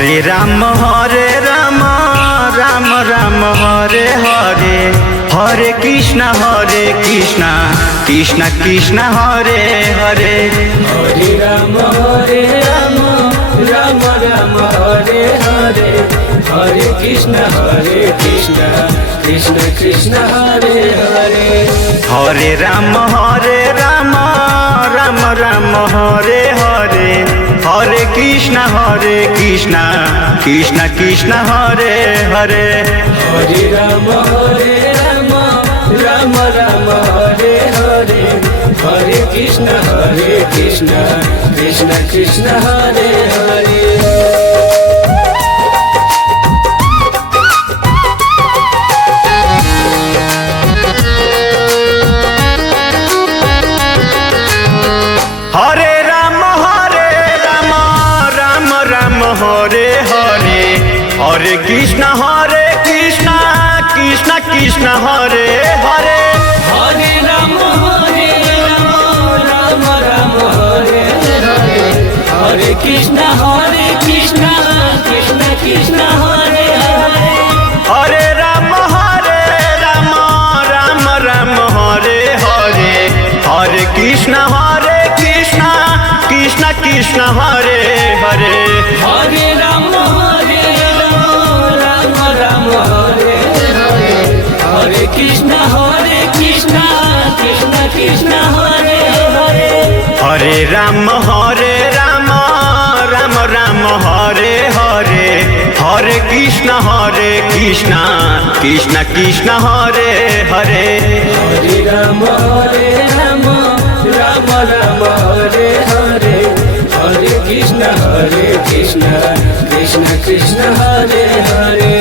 Hare Ram Ram Ram Hare Hare, Hare Krishna Krishna Krishna Hare Hare. Hare Ram Ram Ram Hare Hare, Hare Krishna Krishna Krishna Hare Hare. Hare Ram Ram Ram Hare Hare, Hare Krishna Krishna Krishna Hare Hare. Hare Ram Ram Hare Hare, Hare Krishna Krishna Hare Hare. Hare Ram Ram Hare Hare, Hare Krishna Krishna Krishna Hare Hare. Hare Ram Ram Hare Hare, Hare Krishna Krishna Krishna Hare Hare. Hare Ram Ram Hare Hare, Hare Krishna Krishna Hare Hare. Hare Ram Ram Hare Hare, Hare Krishna Krishna Hare Hare. Hare Ram Ram Hare Hare, Hare Krishna Krishna Hare Hare. Hare Ram Ram Hare Hare, Hare Krishna Krishna Hare Hare. Hare Ram Ram Hare Hare, Hare Krishna Krishna Hare Hare.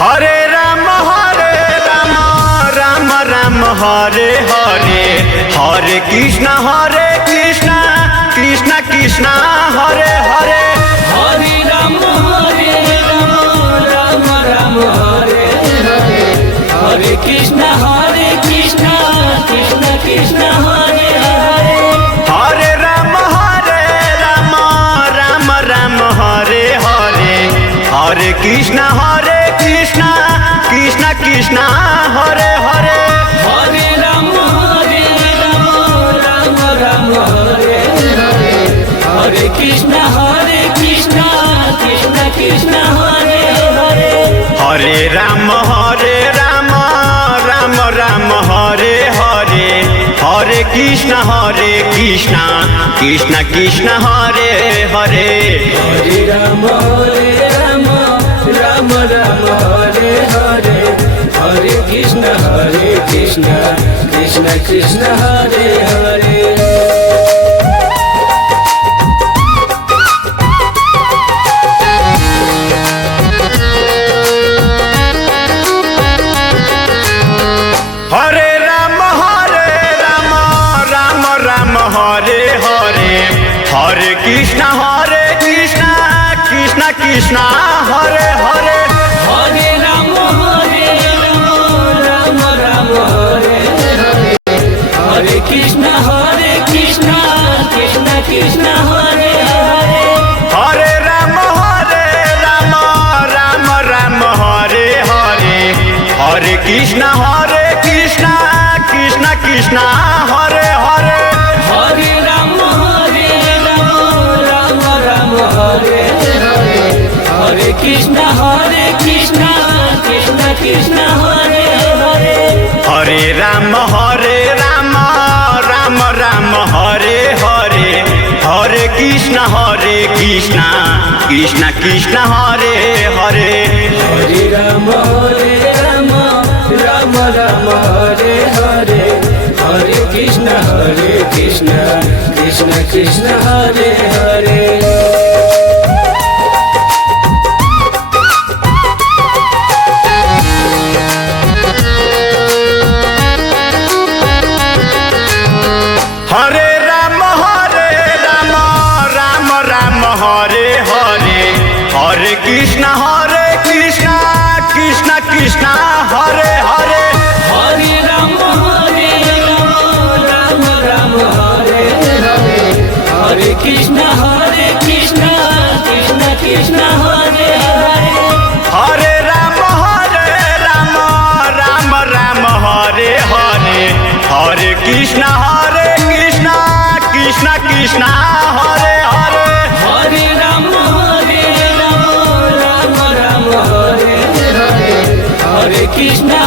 Hare Ram Ram Hare Hare, Hare Krishna Krishna Hare Hare. Hare Ram Ram Hare Hare, Hare Krishna Krishna Hare Hare. Hare Ram Ram Hare Hare, Hare Krishna Krishna Hare Hare. Hare Ram Ram Hare Hare, Hare Krishna Krishna Hare Hare. Hare Ram Ram Hare Hare, Hare Krishna Krishna Hare Hare. Hare Ram Hare Hare, Hare Krishna Krishna Hare Hare. Hare Ram Ram Hare Hare, Hare Krishna Krishna Hare Hare. Hare Ram Ram Hare Hare, Hare Krishna Krishna Hare Hare. Hare Ram Hare Hare, Hare Krishna Krishna Hare Hare. Hare Ram Ram Hare Hare, Hare Krishna Krishna Hare Hare. Hare Ram Hare Hare, Hare Krishna Krishna Hare Hare. Hare Ram Ram Hare Hare, Hare Krishna Krishna Krishna Hare Krishna Hare Hare Hare Ram Ram Ram Hare Hare Hare Krishna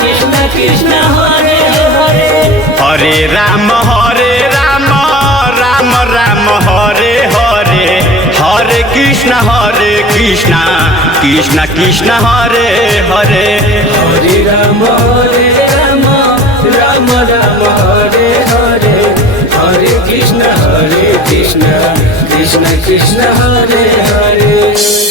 Krishna Krishna Hare Hare Hare Ram Ram Ram Hare Hare Hare Krishna Krishna Krishna Hare Hare Hare Ram Ram Ram Hare Hare Hare Krishna Krishna Krishna Hare Hare